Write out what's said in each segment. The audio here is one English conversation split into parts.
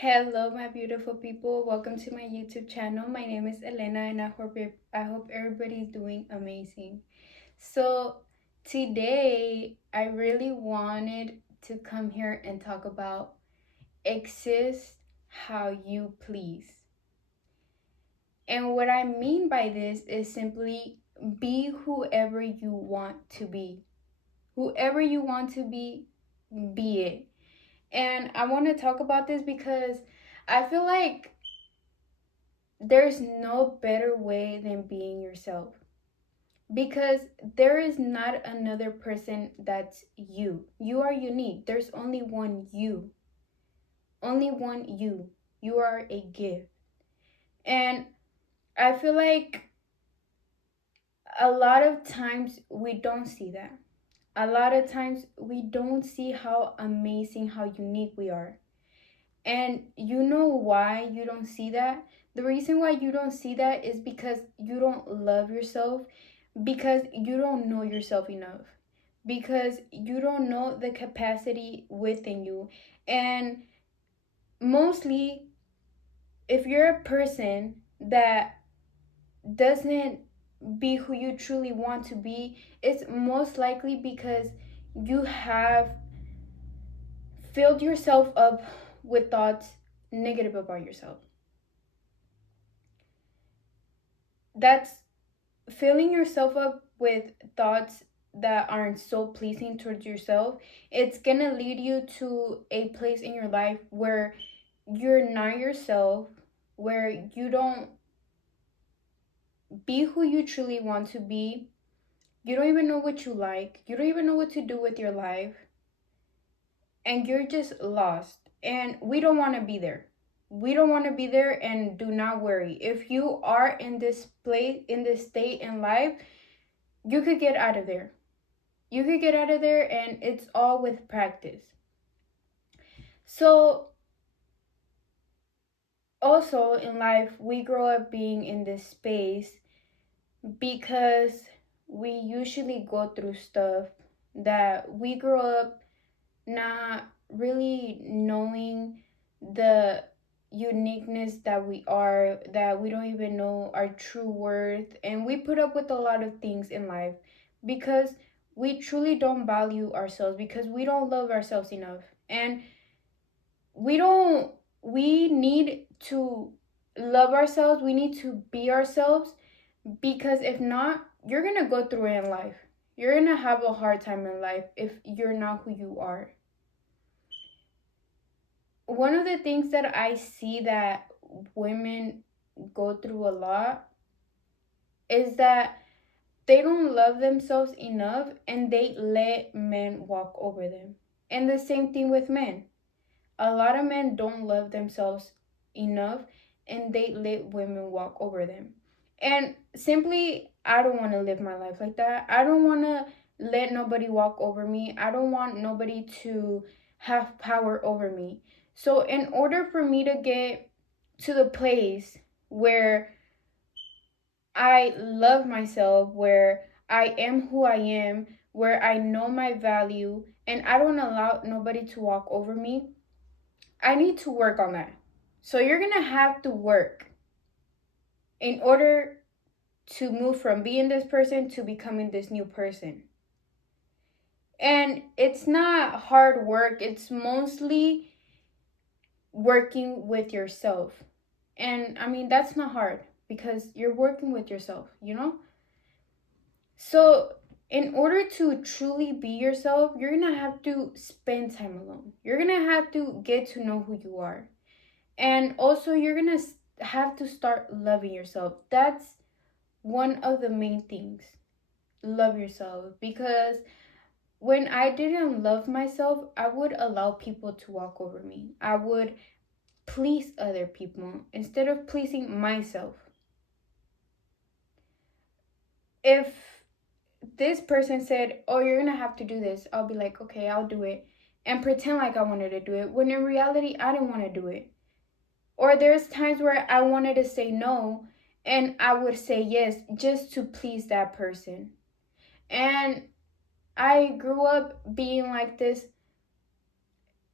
Hello, my beautiful people. Welcome to my YouTube channel. My name is Elena, and I hope everybody's doing amazing. So today, I really wanted to come here and talk about exist how you please. And what I mean by this is simply be whoever you want to be. Whoever you want to be it. And I want to talk about this because I feel like there's no better way than being yourself, because there is not another person that's you. You are unique. There's only one you. Only one you. You are a gift. And I feel like a lot of times we don't see that. A lot of times we don't see how amazing, how unique we are. And you know why you don't see that? The reason why you don't see that is because you don't love yourself, because you don't know yourself enough, because you don't know the capacity within you. And mostly, if you're a person that doesn't be who you truly want to be, it's most likely because you have filled yourself up with thoughts negative about yourself. That's filling yourself up with thoughts that aren't so pleasing towards yourself. It's gonna lead you to a place in your life where you're not yourself, where you don't be who you truly want to be. You don't even know what you like, you don't even know what to do with your life, and you're just lost. And we don't want to be there. We don't want to be there. And do not worry, if you are in this place, in this state in life, you could get out of there. You could get out of there, and it's all with practice. So, also in life, we grow up being in this space because we usually go through stuff that we grow up not really knowing the uniqueness that we are, that we don't even know our true worth. And we put up with a lot of things in life because we truly don't value ourselves, because we don't love ourselves enough. And we need to love ourselves, we need to be ourselves, because if not, you're gonna go through it in life. You're gonna have a hard time in life if you're not who you are. One of the things that I see that women go through a lot is that they don't love themselves enough, and they let men walk over them. And the same thing with men. A lot of men don't love themselves enough, and they let women walk over them. And simply, I don't want to live my life like that. I don't want to let nobody walk over me. I don't want nobody to have power over me. So, in order for me to get to the place where I love myself, where I am who I am, where I know my value, and I don't allow nobody to walk over me, I need to work on that. So you're going to have to work in order to move from being this person to becoming this new person. And it's not hard work, it's mostly working with yourself. And I mean, that's not hard because you're working with yourself, you know? So, in order to truly be yourself, you're gonna have to spend time alone. You're gonna have to get to know who you are. And also, you're gonna have to start loving yourself. That's one of the main things. Love yourself. Because when I didn't love myself, I would allow people to walk over me. I would please other people instead of pleasing myself. If this person said, "Oh, you're gonna have to do this," I'll be like, "Okay, I'll do it," and pretend like I wanted to do it, when in reality, I didn't want to do it. Or there's times where I wanted to say no, and I would say yes just to please that person. And I grew up being like this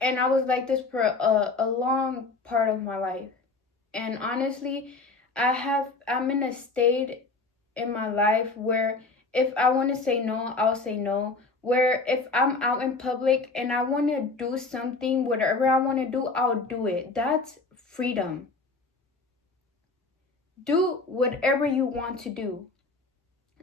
And I was like this for a long part of my life. And honestly, I'm in a state in my life where if I want to say no, I'll say no. Where if I'm out in public and I want to do something, whatever I want to do, I'll do it. That's freedom. Do whatever you want to do.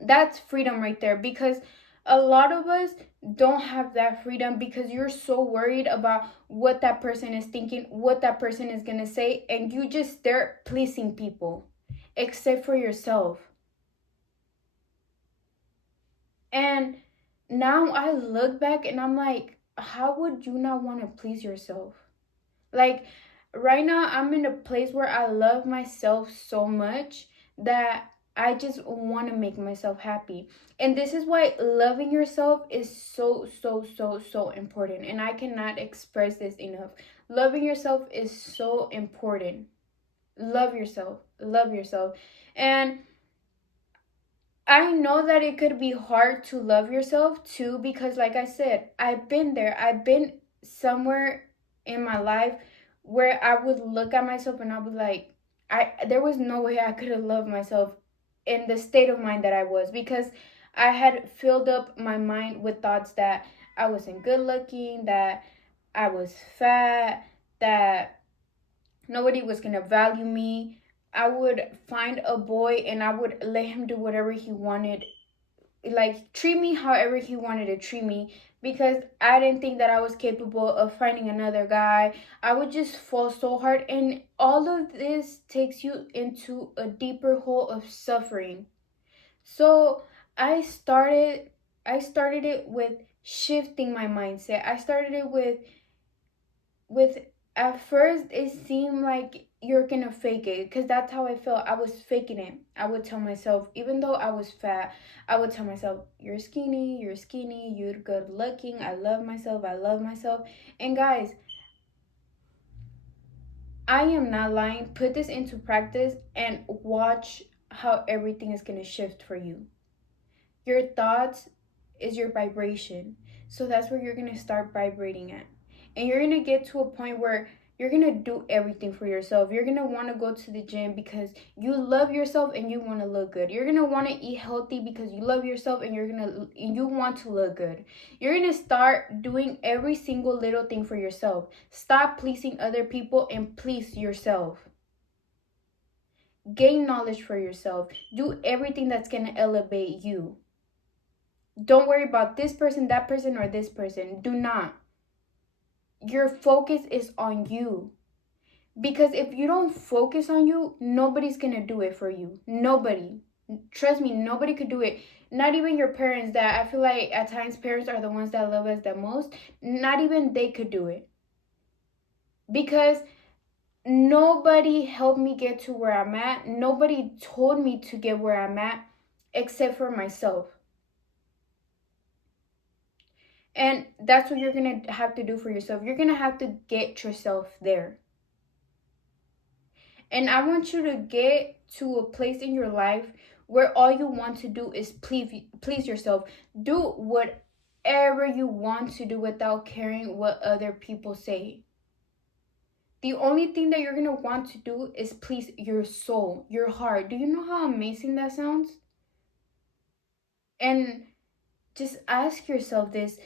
That's freedom right there, because a lot of us don't have that freedom because you're so worried about what that person is thinking, what that person is going to say, and you just start pleasing people except for yourself. And now I look back and I'm like, how would you not want to please yourself? Like, right now, I'm in a place where I love myself so much that I just want to make myself happy. And this is why loving yourself is so, so, so, so important. And I cannot express this enough. Loving yourself is so important. Love yourself. Love yourself. And I know that it could be hard to love yourself too, because like I said, I've been there. I've been somewhere in my life where I would look at myself and I would like, I there was no way I could have loved myself in the state of mind that I was, because I had filled up my mind with thoughts that I wasn't good looking, that I was fat, that nobody was gonna value me. I would find a boy and I would let him do whatever he wanted, like treat me however he wanted to treat me, because I didn't think that I was capable of finding another guy. I would just fall so hard, and all of this takes you into a deeper hole of suffering. So I started I started it with shifting my mindset. I started it with at first it seemed like you're gonna fake it, because that's how I felt. I was faking it. I would tell myself, even though I was fat, I would tell myself, you're skinny, you're good looking, I love myself, I love myself. And guys, I am not lying. Put this into practice and watch how everything is gonna shift for you. Your thoughts is your vibration. So that's where you're going to start vibrating at. And you're going to get to a point where you're going to do everything for yourself. You're going to want to go to the gym because you love yourself and you want to look good. You're going to want to eat healthy because you love yourself and you want to look good. You're going to start doing every single little thing for yourself. Stop pleasing other people and please yourself. Gain knowledge for yourself. Do everything that's going to elevate you. Don't worry about this person, that person, or this person. Do not. Your focus is on you. Because if you don't focus on you, nobody's going to do it for you. Nobody. Trust me, nobody could do it. Not even your parents, that I feel like at times parents are the ones that love us the most. Not even they could do it. Because nobody helped me get to where I'm at. Nobody told me to get where I'm at except for myself. And that's what you're going to have to do for yourself. You're going to have to get yourself there. And I want you to get to a place in your life where all you want to do is please yourself. Do whatever you want to do without caring what other people say. The only thing that you're going to want to do is please your soul, your heart. Do you know how amazing that sounds? And just ask yourself this,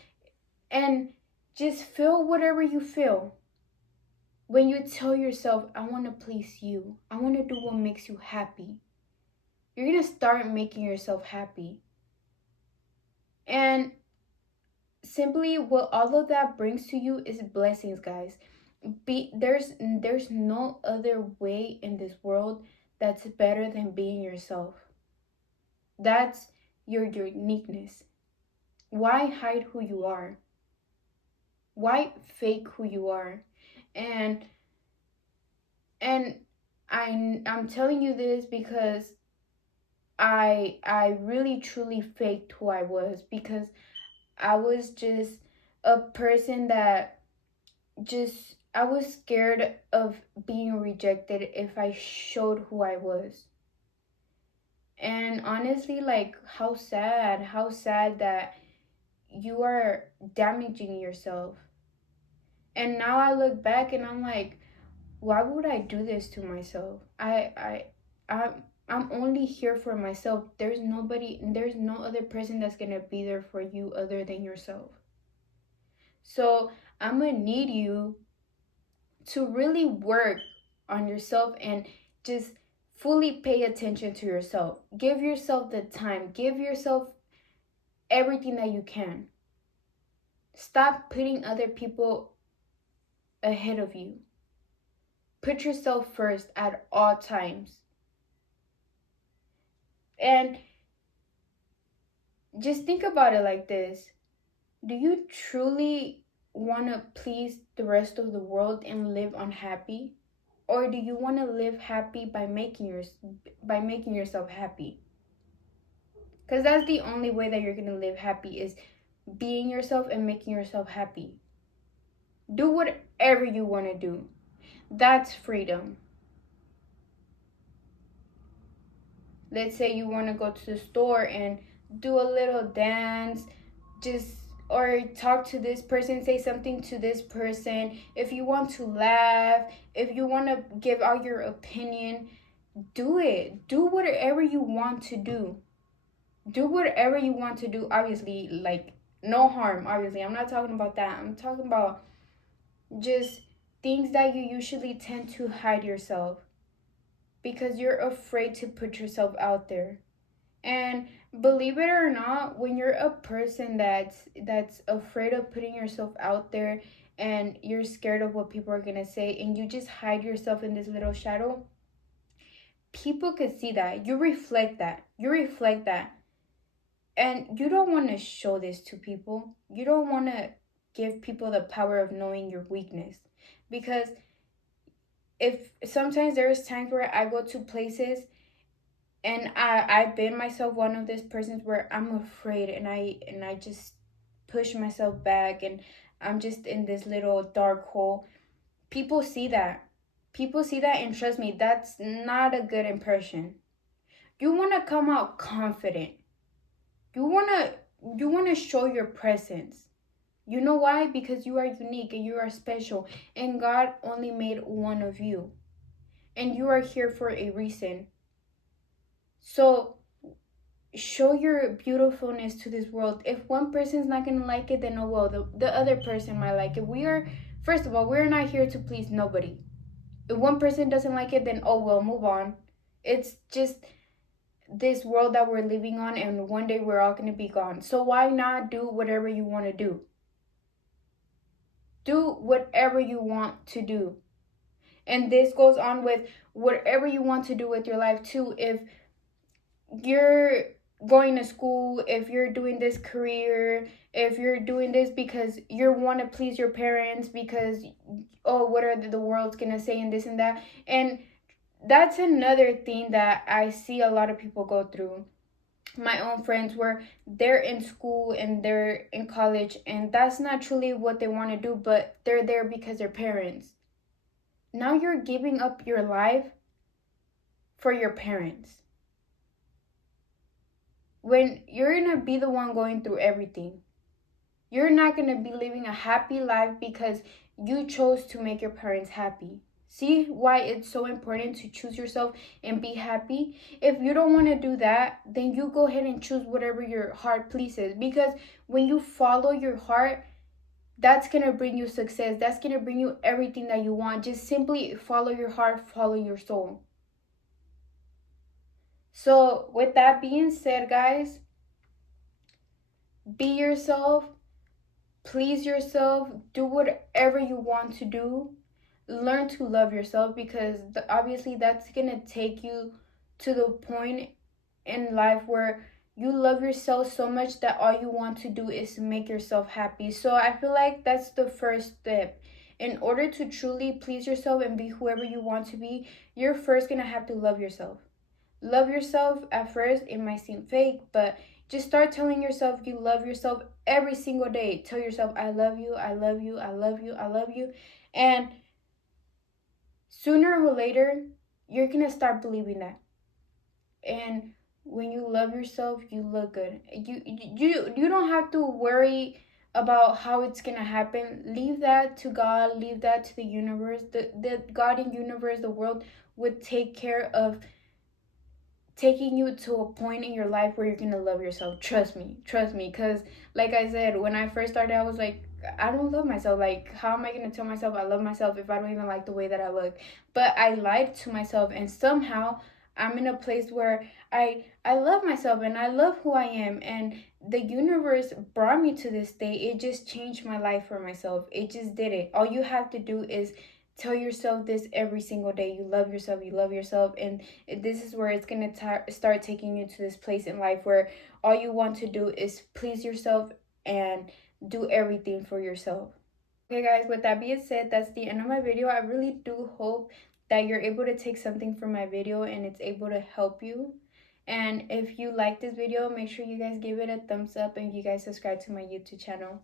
and just feel whatever you feel. When you tell yourself, I want to please you, I want to do what makes you happy, you're going to start making yourself happy. And simply what all of that brings to you is blessings, guys. There's no other way in this world that's better than being yourself. That's your uniqueness. Why hide who you are? Why fake who you are? And and I'm telling you this because I really truly faked who I was, because I was just a person that just I was scared of being rejected if I showed who I was. And honestly, like how sad that you are damaging yourself. And now I look back and I'm like, why would I do this to myself? I'm only here for myself. There's no other person that's gonna be there for you other than yourself. So I'm gonna need you to really work on yourself and just fully pay attention to yourself. Give yourself the time. Give yourself everything that you can. Stop putting other people ahead of you. Put yourself first at all times. And just think about it like this. Do you truly want to please the rest of the world and live unhappy? Or do you want to live happy by making yourself happy? Because that's the only way that you're going to live happy, is being yourself and making yourself happy. Do whatever you want to do. That's freedom. Let's say you want to go to the store and do a little dance, just or talk to this person, say something to this person. If you want to laugh, if you want to give out your opinion, do it. Do whatever you want to do. Do whatever you want to do. Obviously, like, no harm. Obviously, I'm not talking about that. I'm talking about just things that you usually tend to hide yourself because you're afraid to put yourself out there. And believe it or not, when you're a person that's afraid of putting yourself out there and you're scared of what people are going to say and you just hide yourself in this little shadow, people could see that. You reflect that. You reflect that. And you don't want to show this to people. You don't want to give people the power of knowing your weakness. Because if sometimes there's times where I go to places and I've been myself one of these persons where I'm afraid and I just push myself back and I'm just in this little dark hole. People see that. People see that, and trust me, that's not a good impression. You want to come out confident. You want to show your presence. You know why? Because you are unique and you are special, and God only made one of you. And you are here for a reason. So show your beautifulness to this world. If one person's not gonna like it, then oh well, the other person might like it. First of all, we're not here to please nobody. If one person doesn't like it, then oh well, move on. It's just this world that we're living on, and one day we're all gonna be gone. So why not do whatever you want to do? Do whatever you want to do. And this goes on with whatever you want to do with your life too. If you're going to school, if you're doing this career, if you're doing this because you want to please your parents, because oh, what are the world's gonna say and this and that. And that's another thing that I see a lot of people go through. My own friends, where they're in school and they're in college and that's not truly what they want to do, but they're there because their parents. Now you're giving up your life for your parents, when you're gonna be the one going through everything. You're not gonna be living a happy life because you chose to make your parents happy. See why it's so important to choose yourself and be happy? If you don't want to do that, then you go ahead and choose whatever your heart pleases. Because when you follow your heart, that's gonna bring you success. That's gonna bring you everything that you want. Just simply follow your heart, follow your soul. So, with that being said, guys, be yourself, please yourself, do whatever you want to do. Learn to love yourself, because obviously that's going to take you to the point in life where you love yourself so much that all you want to do is make yourself happy. So I feel like that's the first step. In order to truly please yourself and be whoever you want to be, you're first going to have to love yourself. Love yourself. At first it might seem fake, but just start telling yourself you love yourself every single day. Tell yourself, I love you, I love you, I love you, I love you. And sooner or later, you're going to start believing that. And when you love yourself, you look good. You don't have to worry about how it's gonna happen. Leave that to God, leave that to the universe. The God and universe, the world would take care of taking you to a point in your life where you're gonna love yourself. Trust me, because like I said, when I first started, I was like, I don't love myself. Like, how am I gonna tell myself I love myself if I don't even like the way that I look? But I lied to myself, and somehow I'm in a place where I love myself and I love who I am, and the universe brought me to this state. It just changed my life for myself. It just did it. All you have to do is tell yourself this every single day. You love yourself, you love yourself, and this is where it's going to start taking you to this place in life where all you want to do is please yourself and do everything for yourself. Okay guys, with that being said, that's the end of my video. I really do hope that you're able to take something from my video and it's able to help you. And if you like this video, make sure you guys give it a thumbs up and you guys subscribe to my YouTube channel.